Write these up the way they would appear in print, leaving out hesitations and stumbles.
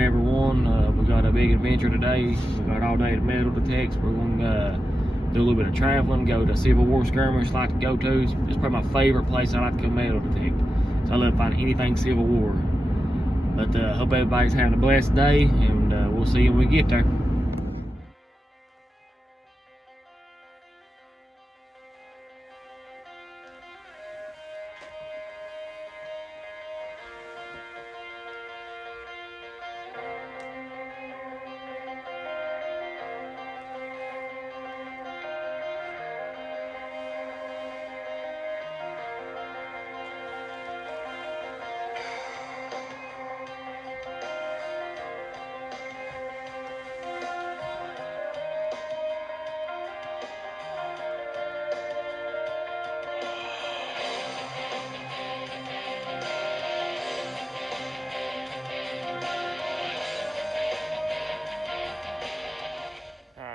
everyone. We got a big adventure today. We got all day to metal detect. We're going to do a little bit of traveling, go to Civil War skirmish I like to go to. It's probably my favorite place I like to go metal detect. So I love finding anything Civil War. But hope everybody's having a blessed day, and we'll see you when we get there.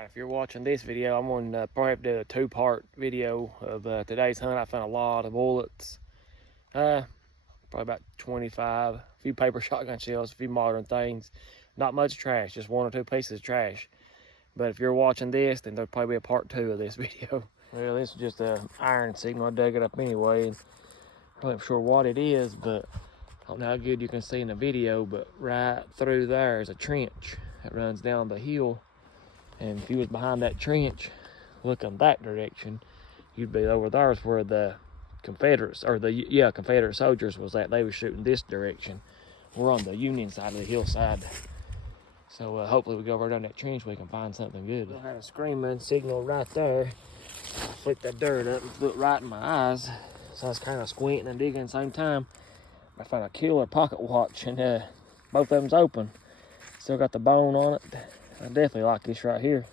If you're watching this video, I'm going to probably have to do a two-part video of today's hunt. I found a lot of bullets, probably about 25, a few paper shotgun shells, a few modern things, not much trash, just one or two pieces of trash. But if you're watching this, then there'll probably be a part 2 of this video. Well, this is just an iron signal. I dug it up anyway, and I'm not sure what it is, but I don't know how good you can see in the video, but right through there is a trench that runs down the hill. And if you was behind that trench, looking that direction, you'd be over there is where the Confederates, or the Confederate soldiers was at. They were shooting this direction. We're on the Union side of the hillside. So hopefully we go over down that trench, we can find something good. I had a screaming signal right there. Flicked that dirt up and flew it right in my eyes. So I was kind of squinting and digging at the same time. I found a killer pocket watch, and both of them's open. Still got the bone on it. I definitely like this right here.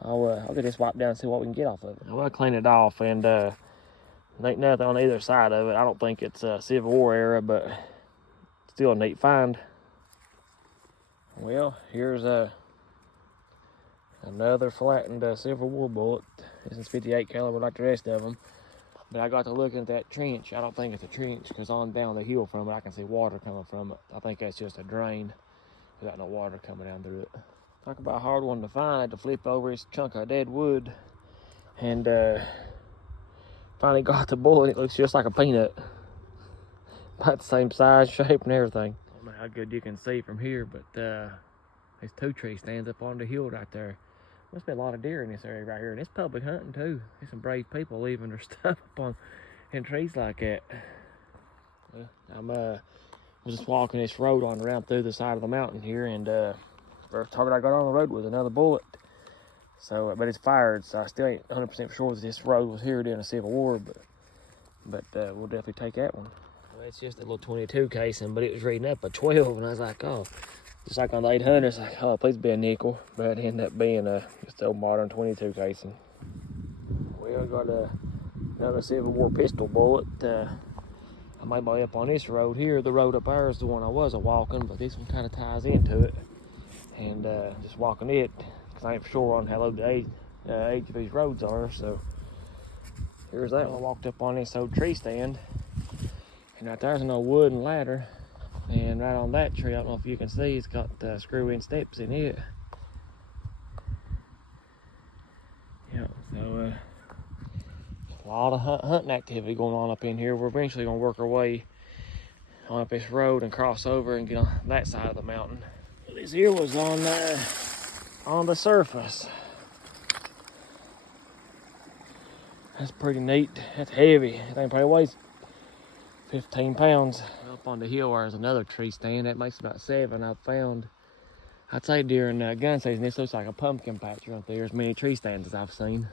I'll get this wiped down and see what we can get off of it. Well, I cleaned it off, and there ain't nothing on either side of it. I don't think it's a Civil War era, but still a neat find. Well, here's another flattened Civil War bullet. This is 58 caliber like the rest of them. But I got to looking at that trench. I don't think it's a trench, because on down the hill from it, I can see water coming from it. I think that's just a drain. Without no water coming down through it. Talk about a hard one to find. I had to flip over this chunk of dead wood, and finally got the bullet. It looks just like a peanut, about the same size, shape, and everything. I don't know how good you can see from here, but there's 2 tree stands up on the hill right there. Must be a lot of deer in this area right here, and it's public hunting too. There's some brave people leaving their stuff up on in trees like that. Well, I'm was just walking this road on around through the side of the mountain here, and first target I got on the road was another bullet. So, but it's fired, so I still ain't 100% sure that this road was here during the Civil War, but we'll definitely take that one. Well, it's just a little 22 casing, but it was reading up a 12, and I was like, oh, just like on the 800, it's like, oh, please be a nickel, but it ended up being just an old modern 22 casing. We got another Civil War pistol bullet. I might be up on this road here. The road up there is the one I was walking, but this one kind of ties into it. And just walking it, because I ain't sure on how low the age of these roads are. So here's that one. I walked up on this old tree stand, and right there's an old wooden ladder. And right on that tree, I don't know if you can see, it's got screw-in steps in it. Yeah, so a lot of hunting activity going on up in here. We're eventually going to work our way on up this road and cross over and get on that side of the mountain. This here was on the surface. That's pretty neat. That's heavy. I think probably weighs 15 pounds. Up on the hill there's another tree stand. That makes about 7 I've found. I'd say during gun season, this looks like a pumpkin patch right there. As many tree stands as I've seen.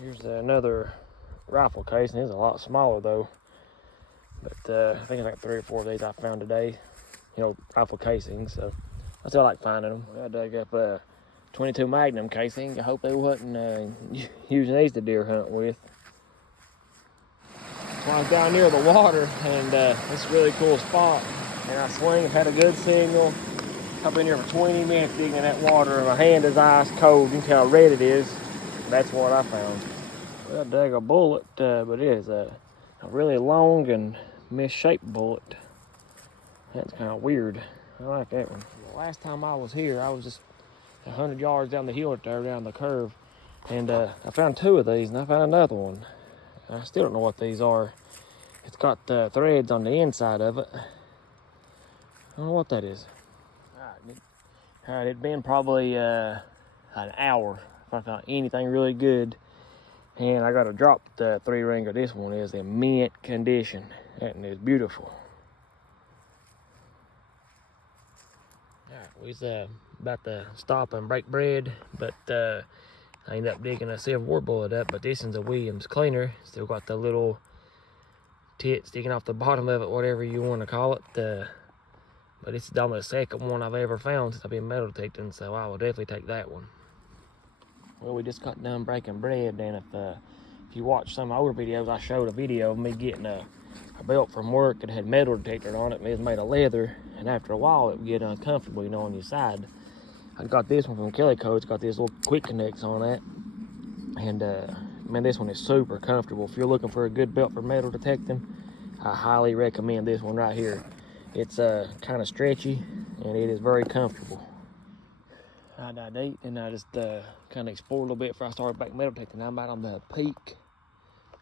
Here's another rifle casing. It's a lot smaller though, but I think it's like 3 or 4 of these I found today. You know, rifle casings. So I still like finding them. I dug up a 22 Magnum casing. I hope they wasn't using these to deer hunt with. Well, I was down near the water, and it's a really cool spot. And I swing. I've had a good signal. I've been here for 20 minutes digging in that water, and my hand is ice cold. You can tell how red it is. That's what I found. Well, I dug a bullet, but it is a really long and misshaped bullet. That's kind of weird. I like that one. The last time I was here, I was just 100 yards down the hill there, down the curve, and I found 2 of these, and I found another one. I still don't know what these are. It's got threads on the inside of it. I don't know what that is. All right, it'd been probably an hour if I found anything really good. And I got to drop the 3-ringer. This one is in mint condition. That is beautiful. All right, we was about to stop and break bread, but I ended up digging a silver war bullet up. But this is a Williams cleaner. Still got the little tit sticking off the bottom of it, whatever you want to call it. But it's only the second one I've ever found since I've been metal detecting, so I will definitely take that one. Well, we just got done breaking bread, and if you watch some of my older videos, I showed a video of me getting a belt from work that had metal detector on it, and it was made of leather, and after a while it would get uncomfortable, you know, on your side. I got this one from Kelly Co. It's got these little quick connects on that, and man, this one is super comfortable. If you're looking for a good belt for metal detecting, I highly recommend this one right here. It's kind of stretchy, and it is very comfortable. I died eat, and I just kind of explored a little bit before I started back metal detecting. I'm about on the peak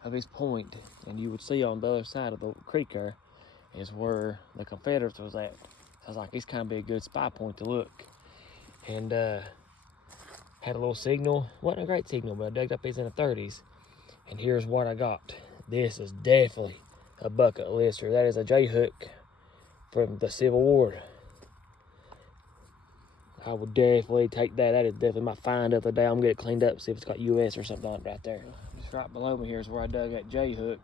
of this point, and you would see on the other side of the creek there is where the Confederates was at. So I was like, it's kind of be a good spy point to look. And had a little signal. Wasn't a great signal, but I dug up these in the 30s. And here's what I got. This is definitely a bucket lister. That is a J-hook from the Civil War. I would definitely take that. That is definitely my find of the day. I'm gonna get it cleaned up, see if it's got US or something on it right there. Just right below me here is where I dug that J-hook.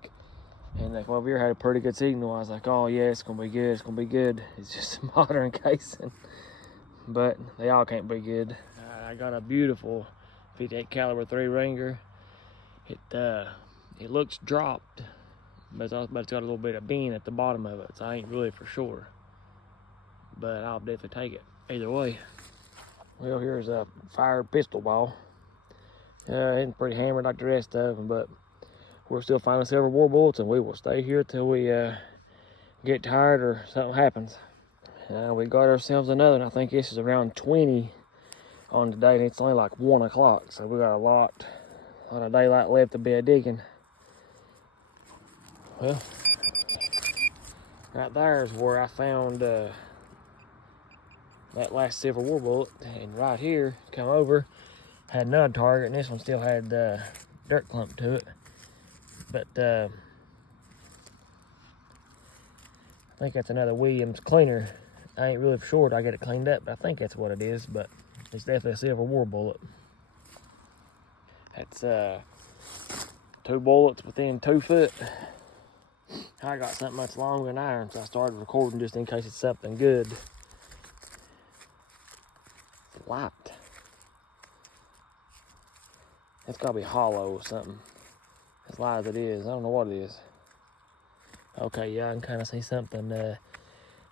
And that over here had a pretty good signal. I was like, oh yeah, it's gonna be good, it's gonna be good. It's just a modern casing, but they all can't be good. I got a beautiful 58 caliber 3-ringer. It looks dropped, but it's got a little bit of bend at the bottom of it, so I ain't really for sure. But I'll definitely take it either way. Well, here's a fired pistol ball. It's pretty hammered like the rest of them, but we're still finding silver war bullets, and we will stay here till we get tired or something happens. We got ourselves another, and I think this is around 20 on today, and it's only like 1 o'clock, so we got a lot of daylight left to be digging. Well, right there is where I found that last silver war bullet, and right here, come over, had another target, and this one still had dirt clump to it. But I think that's another Williams cleaner. I ain't really sure I get it cleaned up, but I think that's what it is. But it's definitely a silver war bullet. That's 2 bullets within 2 foot. I got something much longer than iron, so I started recording just in case it's something good. It's light. It's gotta be hollow or something. As light as it is, I don't know what it is. Okay, yeah, I can kind of see something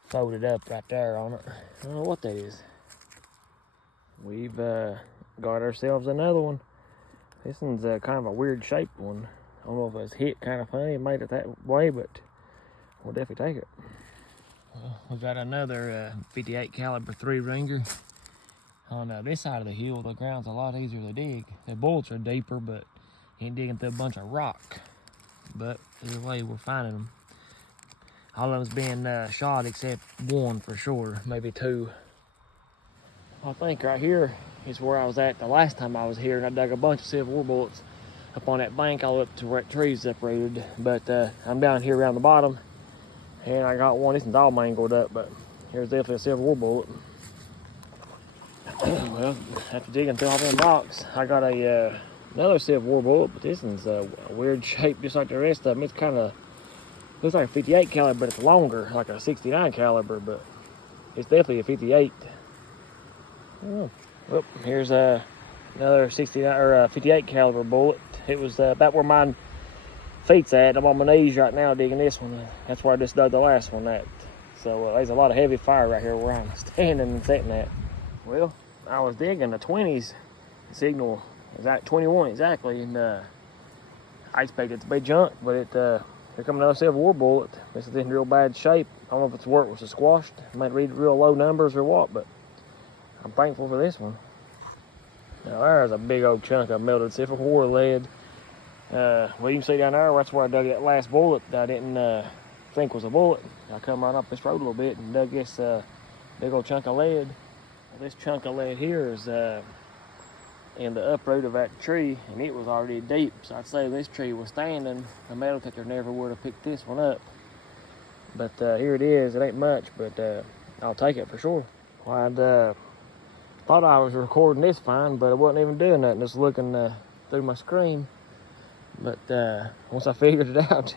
folded up right there on it. I don't know what that is. We've got ourselves another one. This one's kind of a weird shaped one. I don't know if it's hit kind of funny and made it that way, but we'll definitely take it. Well, we've got another 58 caliber 3-ringer. On this side of the hill, the ground's a lot easier to dig. The bullets are deeper, but you ain't digging through a bunch of rock. But either way, we're finding them. All of them's being shot except 1 for sure, maybe 2. I think right here is where I was at the last time I was here, and I dug a bunch of silver war bullets up on that bank all up to where that tree's separated. But I'm down here around the bottom, and I got one. This one's all mangled up, but here's definitely a silver war bullet. Well, after digging through all them rocks, I got another silver war bullet, but this one's a weird shape just like the rest of them. It's kind of looks like a 58 caliber, but it's longer, like a 69 caliber, but it's definitely a 58. Oh, well, here's another 69 or 58 caliber bullet. It was about where my feet's at. I'm on my knees right now digging this one. That's where I just dug the last one at. So there's a lot of heavy fire right here where I'm standing and sitting at. Well, I was digging the 20s. Signal is at 21 exactly, and I expected it to be junk, but here comes another silver war bullet. This is in real bad shape. I don't know if it's where it was squashed. It might read real low numbers or what, but I'm thankful for this one. Now there's a big old chunk of melted Civil War lead. Well, you can see down there, that's where I dug that last bullet that I didn't think was a bullet. I come right up this road a little bit and dug this big old chunk of lead. Well, this chunk of lead here is in the uproot of that tree, and it was already deep. So I'd say this tree was standing, the metal detector never would have picked this one up. But here it is. It ain't much, but I'll take it for sure. Well, I'd thought I was recording this fine, but I wasn't even doing nothing, just looking through my screen. But once I figured it out,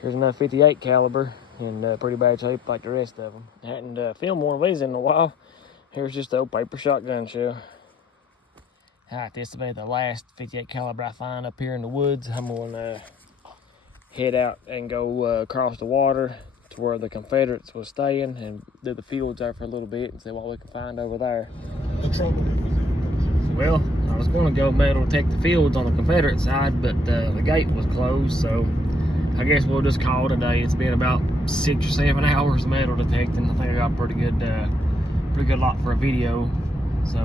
here's another 58 caliber in pretty bad shape like the rest of them. I hadn't filmed one of these in a while. Here's just the old paper shotgun shell. Alright, this will be the last 58 caliber I find up here in the woods. I'm gonna head out and go across the water to where the Confederates was staying and do the fields there for a little bit and see what we can find over there. Well, I was going to go metal detect the fields on the Confederate side, but the gate was closed, so I guess we'll just call it a day. It's been about 6 or 7 hours metal detecting. I think I got a pretty good lot for a video. So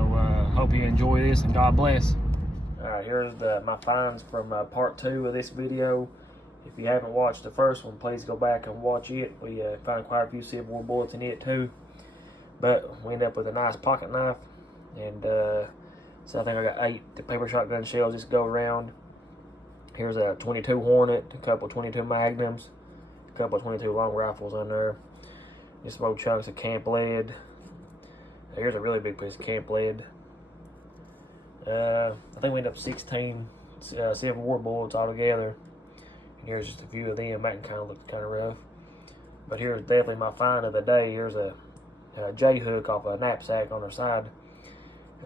hope you enjoy this and God bless. Alright, here's my finds from part 2 of this video. If you haven't watched the first one, please go back and watch it. We found quite a few Civil War bullets in it too. But we ended up with a nice pocket knife. And so I think I got 8 paper shotgun shells just go around. Here's a 22 Hornet, a couple 22 Magnums, a couple 22 long rifles on there. Just some old chunks of camp lead. Here's a really big piece of camp lead. I think we ended up 16 Civil War bullets altogether. And here's just a few of them. That kind of looked kind of rough. But here's definitely my find of the day. Here's a J-hook off a knapsack on her side.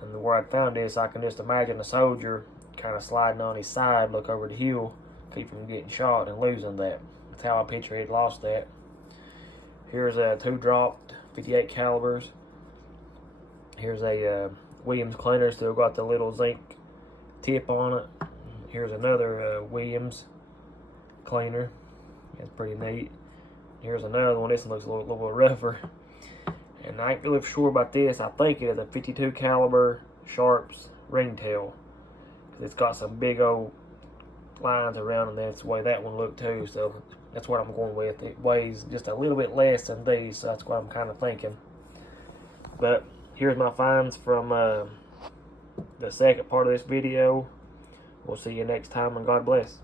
And where I found this, I can just imagine a soldier kind of sliding on his side, look over the hill, keep from getting shot and losing that. That's how I picture he'd lost that. Here's 2 dropped 58 calibers. Here's a Williams cleaner, still got the little zinc tip on it. Here's another Williams cleaner. That's pretty neat. Here's another one. This one looks a little bit rougher. And I ain't really sure about this. I think it is a 52 caliber Sharps ringtail. It's got some big old lines around, and that's the way that one looked too. So that's what I'm going with. It weighs just a little bit less than these, so that's what I'm kind of thinking. But here's my finds from the second part of this video. We'll see you next time, and God bless.